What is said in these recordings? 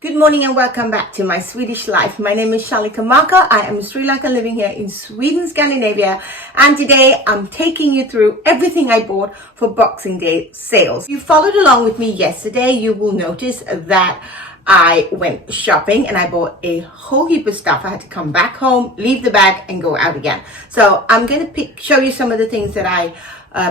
Good morning and welcome back to My Swedish Life. My name is Shalika Marker. I am a Sri Lankan living here in Sweden Scandinavia, and today I'm taking you through everything I bought for Boxing Day sales. If you followed along with me yesterday, you will notice that I went shopping and I bought a whole heap of stuff. I had to come back home, leave the bag and go out again. So I'm going to show you some of the things that I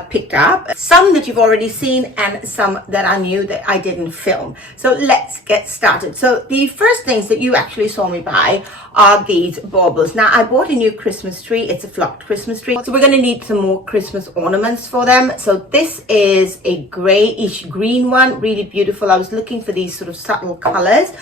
picked up, some that you've already seen and some that are new that I didn't film. So let's get started. So the first things that you actually saw me buy are these baubles. Now I bought a new Christmas tree. It's a flocked Christmas tree, so we're going to need some more Christmas ornaments for them. So this is a grayish green one, really beautiful. I was looking for these sort of subtle colors.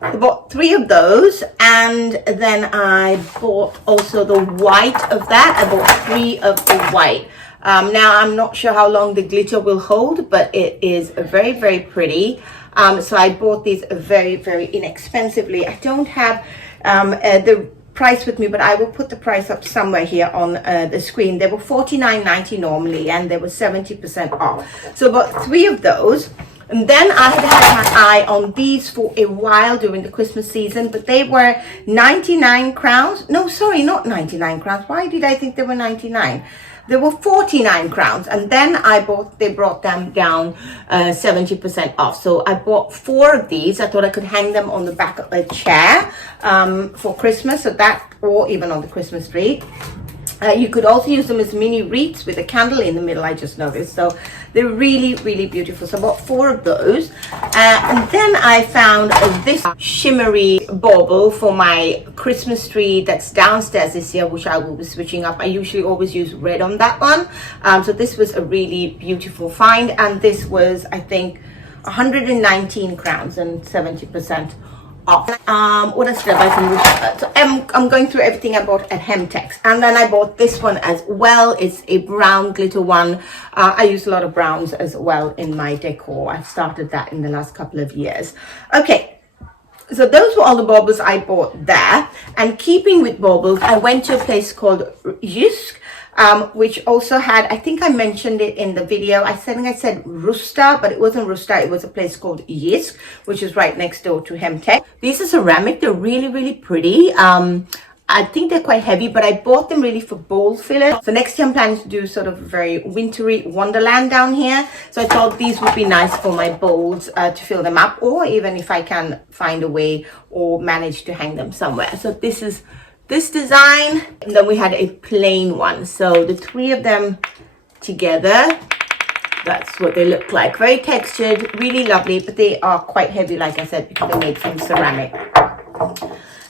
I bought 3 of those, and then I bought also the white of that. I bought 3 of the white. Now I'm not sure how long the glitter will hold, but it is very, very pretty. So I bought these very, very inexpensively. I don't have the price with me, but I will put the price up somewhere here on the screen. They were $49.90 normally, and they were 70% off. So I bought 3 of those. And then I had my eye on these for a while during the Christmas season, but they were 99 crowns. No, sorry, not 99 crowns. Why did I think they were 99? They were 49 crowns, and then they brought them down 70% off. So I bought 4 of these. I thought I could hang them on the back of a chair for Christmas, so that, or even on the Christmas tree. You could also use them as mini wreaths with a candle in the middle, I just noticed. So they're really, really beautiful. So I bought 4 of those. And then I found this shimmery bauble for my Christmas tree that's downstairs this year, which I will be switching up. I usually always use red on that one. So this was a really beautiful find. And this was, I think, 119 crowns and 70% off. What else did I buy from so I'm going through everything I bought at HEMTEX, and then I bought this one as well. It's a brown glitter one. I use a lot of browns as well in my decor. I've started that in the last couple of years. Okay, so those were all the baubles I bought there. And keeping with baubles, I went to a place called Jysk, which also had, I think I mentioned it in the video. I think I said Rusta, but it wasn't Rusta. It was a place called Jysk, which is right next door to HEMTEX. These are ceramic. They're really, really pretty. I think they're quite heavy, but I bought them really for bowl fillers. So next year I'm planning to do sort of a very wintry wonderland down here. So I thought these would be nice for my bowls to fill them up, or even if I can find a way or manage to hang them somewhere. So this is this design, and then we had a plain one. So the 3 of them together, that's what they look like. Very textured, really lovely, but they are quite heavy, like I said, because they're made from ceramic.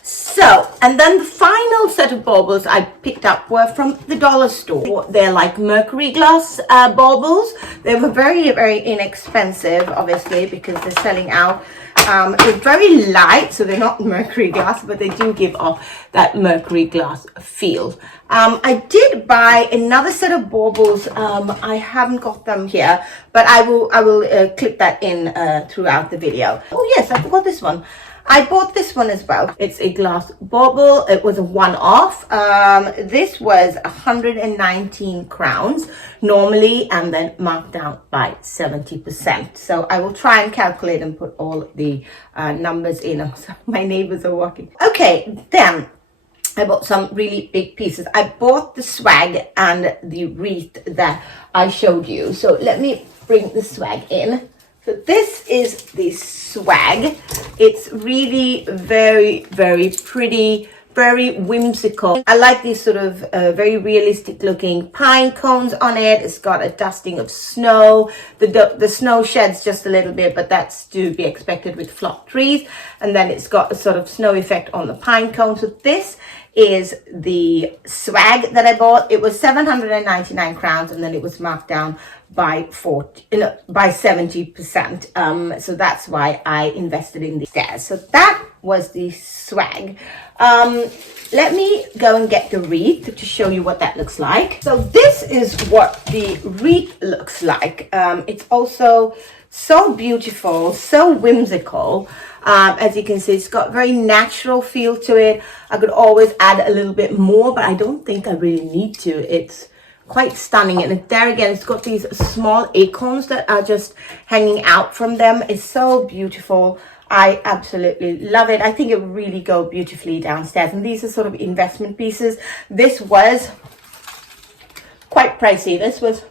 So, and then the final set of baubles I picked up were from the dollar store. They're like mercury glass baubles. They were very, very inexpensive, obviously, because they're selling out. They're very light, so they're not mercury glass, but they do give off that mercury glass feel. I did buy another set of baubles. I haven't got them here, but I will clip that in throughout the video. Oh yes, I forgot this one. I bought this one as well. It's a glass bauble. It was a one-off. This was 119 crowns normally, and then marked down by 70%. So I will try and calculate and put all the numbers in. So my neighbors are walking. Okay, then I bought some really big pieces. I bought the swag and the wreath that I showed you. So let me bring the swag in. So this is the swag. It's really very, very pretty, very whimsical. I like these sort of very realistic looking pine cones on it. It's got a dusting of snow. The snow sheds just a little bit, but that's to be expected with flocked trees. And then it's got a sort of snow effect on the pine cones. So this is the swag that I bought. It was 799 crowns, and then it was marked down by 70%. So that's why I invested in these stairs. So that was the swag. Let me go and get the wreath to show you what that looks like. So this is what the wreath looks like. It's also so beautiful, so whimsical. As you can see, it's got very natural feel to it. I could always add a little bit more, but I don't think I really need to. It's quite stunning. And there again, it's got these small acorns that are just hanging out from them. It's so beautiful. I absolutely love it. I think it would really go beautifully downstairs. And these are sort of investment pieces. This was quite pricey. This was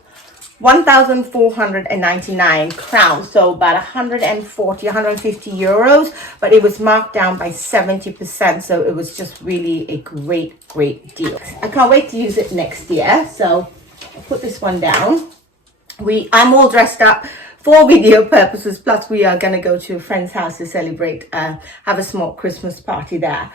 1,499 crowns, so about 140, 150 euros, but it was marked down by 70%, so it was just really a great deal. I can't wait to use it next year, so I'll put this one down. I'm all dressed up for video purposes, plus we are going to go to a friend's house to celebrate, have a small Christmas party there.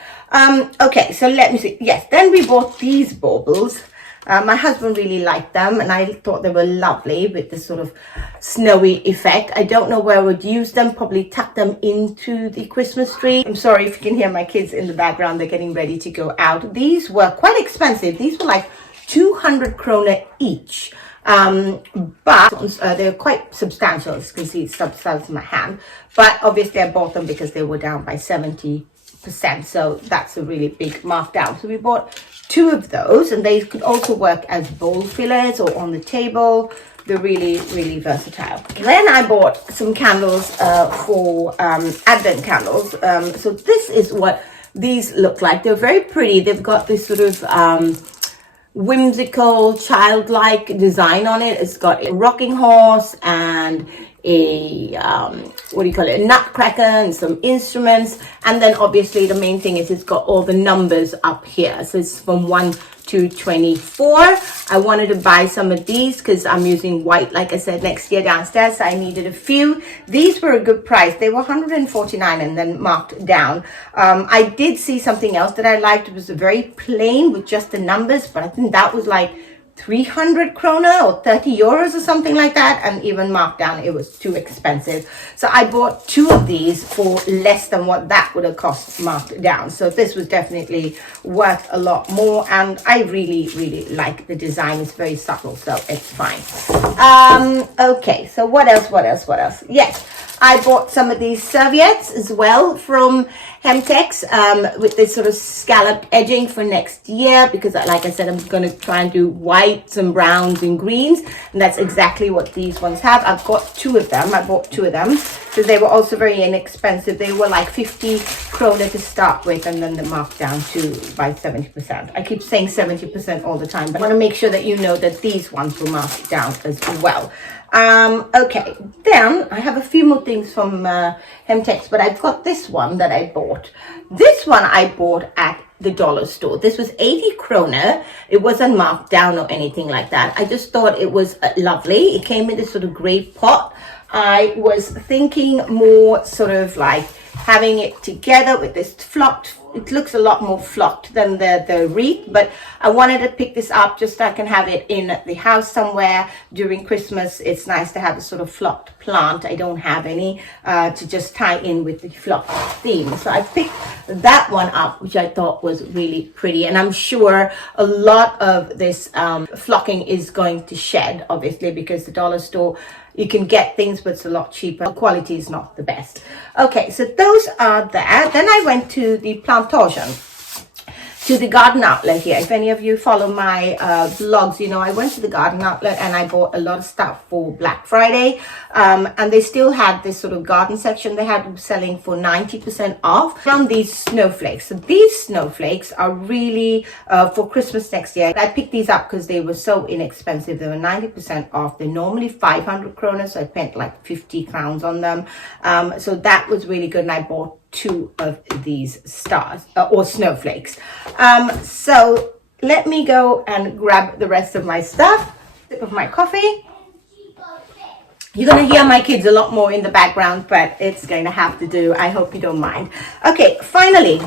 Okay, so let me see. Yes, then we bought these baubles. My husband really liked them, and I thought they were lovely with this sort of snowy effect. I don't know where I would use them, probably tuck them into the Christmas tree. I'm sorry if you can hear my kids in the background, they're getting ready to go out. These were quite expensive. These were like 200 krona each, but they're quite substantial. As you can see, it's substantial in my hand, but obviously I bought them because they were down by 70%, so that's a really big markdown. So we bought 2 of those, and they could also work as bowl fillers or on the table. They're really versatile. Then I bought some candles for Advent candles. So this is what these look like. They're very pretty. They've got this sort of whimsical, childlike design on it. It's got a rocking horse and a what do you call it, a nutcracker and some instruments, and then obviously the main thing is it's got all the numbers up here, so it's from 1 to 24. I wanted to buy some of these because I'm using white, like I said, next year downstairs, so I needed a few. These were a good price. They were 149 and then marked down. I did see something else that I liked. It was very plain with just the numbers, but I think that was like 300 krona or 30 euros or something like that, and even marked down it was too expensive. So I bought 2 of these for less than what that would have cost marked down. So this was definitely worth a lot more, and I really like the design. It's very subtle, so it's fine. Okay, so what else? Yes, I bought some of these serviettes as well from HEMTEX with this sort of scalloped edging for next year, because like I said, I'm going to try and do whites and browns and greens, and that's exactly what these ones have. I've got 2 of them. I bought 2 of them, so they were also very inexpensive. They were like 50 krona to start with, and then they're marked down to by 70%. I keep saying 70% all the time, but I want to make sure that you know that these ones were marked down as well. Okay, then I have a few more things from HEMTEX, but I've got this one that I bought. This one I bought at the dollar store. This was 80 krona. It wasn't marked down or anything like that. I just thought it was lovely. It came in this sort of gray pot. I was thinking more sort of like having it together with this flocked. It looks a lot more flocked than the wreath, but I wanted to pick this up just so I can have it in the house somewhere during Christmas. It's nice to have a sort of flocked plant. I don't have any to just tie in with the flocked theme. So I picked that one up, which I thought was really pretty. And I'm sure a lot of this flocking is going to shed, obviously, because the dollar store, you can get things, but it's a lot cheaper. The quality is not the best. Okay, so those are there. Then I went to the Plantation, to the garden outlet here. If any of you follow my vlogs, you know I went to the garden outlet and I bought a lot of stuff for Black Friday, and they still had this sort of garden section. They had them selling for 90% off. Found these snowflakes. So these snowflakes are really for Christmas next year. I picked these up because they were so inexpensive. They were 90% off. They're normally 500 kronor, so I spent like 50 crowns on them. So that was really good, and I bought 2 of these stars or snowflakes. So let me go and grab the rest of my stuff. Sip of my coffee. You're going to hear my kids a lot more in the background, but it's going to have to do. I hope you don't mind. Okay, finally,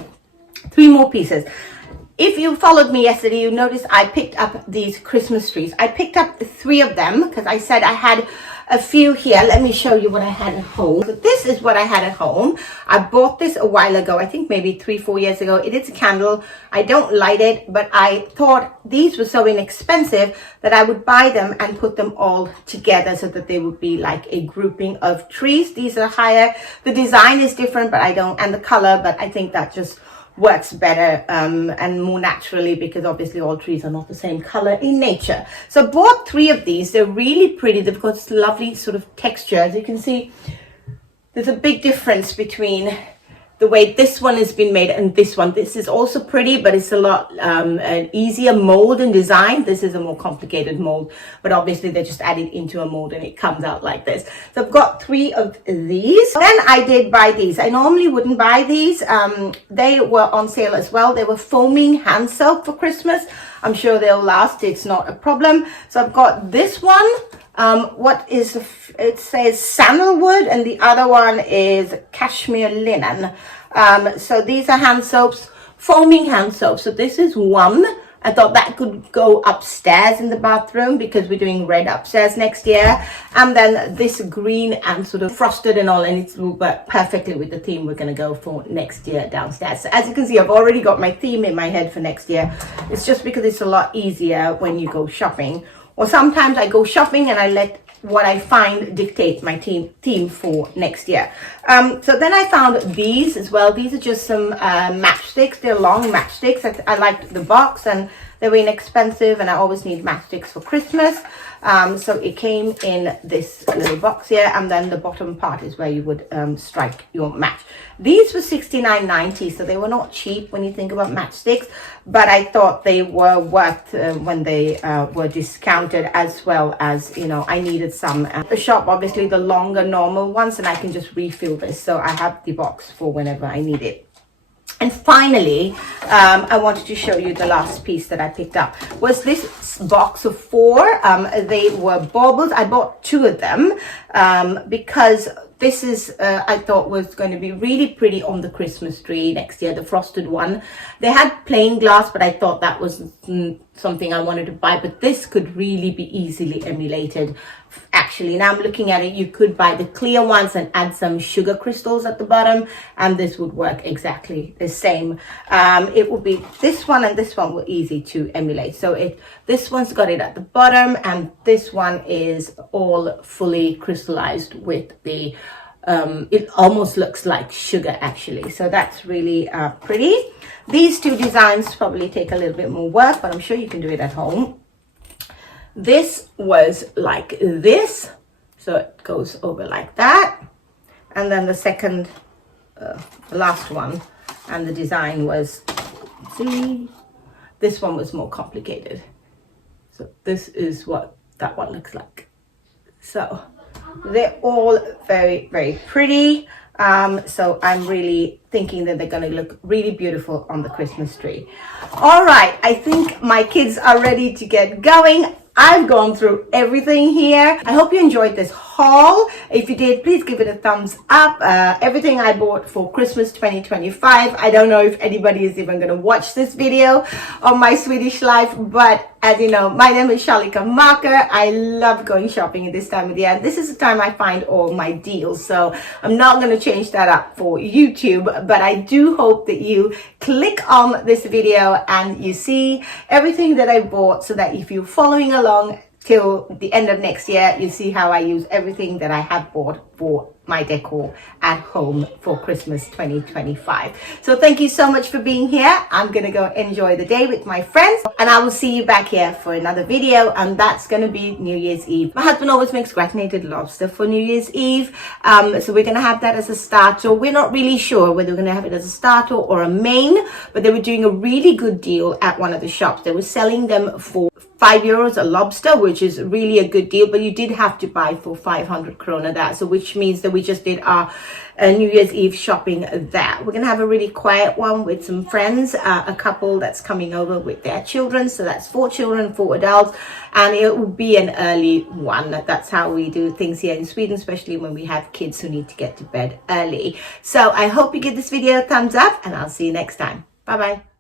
3 more pieces. If you followed me yesterday, you noticed I picked up these Christmas trees. I picked up 3 of them because I said I had a few here. Let me show you what I had at home. So this is what I had at home. I bought this a while ago, I think maybe 3-4 years ago. It is a candle. I don't light it, but I thought these were so inexpensive that I would buy them and put them all together so that they would be like a grouping of trees. These are higher. The design is different, but and the color, but I think that just works better and more naturally, because obviously all trees are not the same color in nature. So I bought 3 of these. They're really pretty. They've got this lovely sort of texture. As you can see, There's a big difference between the way this one has been made and this one. This is also pretty, but it's a lot an easier mold and design. This is a more complicated mold, but obviously they just add it into a mold and it comes out like this. So I've got 3 of these. Then I did buy these. I normally wouldn't buy these. They were on sale as well. They were foaming hand soap for Christmas. I'm sure they'll last. It's not a problem. So I've got this one. It says sandalwood, and the other one is cashmere linen. So these are hand soaps, foaming hand soaps. So this is one. I thought that could go upstairs in the bathroom because we're doing red upstairs next year. And then this green and sort of frosted and all, and it will work perfectly with the theme we're going to go for next year downstairs. So as you can see, I've already got my theme in my head for next year. It's just because it's a lot easier when you go shopping. Or sometimes I go shopping and I let what I find dictate my theme for next year. So then I found these as well. These are just some matchsticks. They're long matchsticks. I liked the box and they were inexpensive, and I always need matchsticks for Christmas. So it came in this little box here, and then the bottom part is where you would strike your match. These were $69.90, so they were not cheap when you think about matchsticks, but I thought they were worth when they were discounted, as well as, you know, I needed some. The shop, obviously the longer normal ones, and I can just refill this, so I have the box for whenever I need it. And finally, I wanted to show you the last piece that I picked up. Was this box of 4. They were baubles. I bought 2 of them because this is, I thought was going to be really pretty on the Christmas tree next year, the frosted one. They had plain glass, but I thought that was something I wanted to buy. But this could really be easily emulated. Actually, now I'm looking at it, you could buy the clear ones and add some sugar crystals at the bottom, and this would work exactly the same. It would be this one and this one were easy to emulate. So this one's got it at the bottom, and this one is all fully crystallized with the it almost looks like sugar actually. So that's really pretty. These 2 designs probably take a little bit more work, but I'm sure you can do it at home. This was like this, so it goes over like that, and then the second last one, and the design was, see, this one was more complicated. So this is what that one looks like. So they're all very, very pretty. So I'm really thinking that they're going to look really beautiful on the Christmas tree. All right, I think my kids are ready to get going. I've gone through everything here. I hope you enjoyed this haul. If you did, please give it a thumbs up. Everything I bought for Christmas 2025. I don't know if anybody is even going to watch this video on My Swedish Life, but as you know, my name is Shalika Marker. I love going shopping at this time of the year. This is the time I find all my deals, so I'm not going to change that up for YouTube, but I do hope that you click on this video and you see everything that I bought, so that if you're following along till the end of next year, you see how I use everything that I have bought for my decor at home for Christmas 2025. So thank you so much for being here. I'm gonna go enjoy the day with my friends, and I will see you back here for another video, and that's gonna be New Year's Eve. My husband always makes gratinated lobster for New Year's Eve, so we're gonna have that as a starter. We're not really sure whether we're gonna have it as a starter or a main, but they were doing a really good deal at one of the shops. They were selling them for €5 a lobster, which is really a good deal, but you did have to buy for 500 krona that, so which means that we just did our New Year's Eve shopping there. We're gonna have a really quiet one with some friends, a couple that's coming over with their children, so that's 4 children, 4 adults, and it will be an early one. That's how we do things here in Sweden, especially when we have kids who need to get to bed early. So I hope you give this video a thumbs up, and I'll see you next time. Bye bye.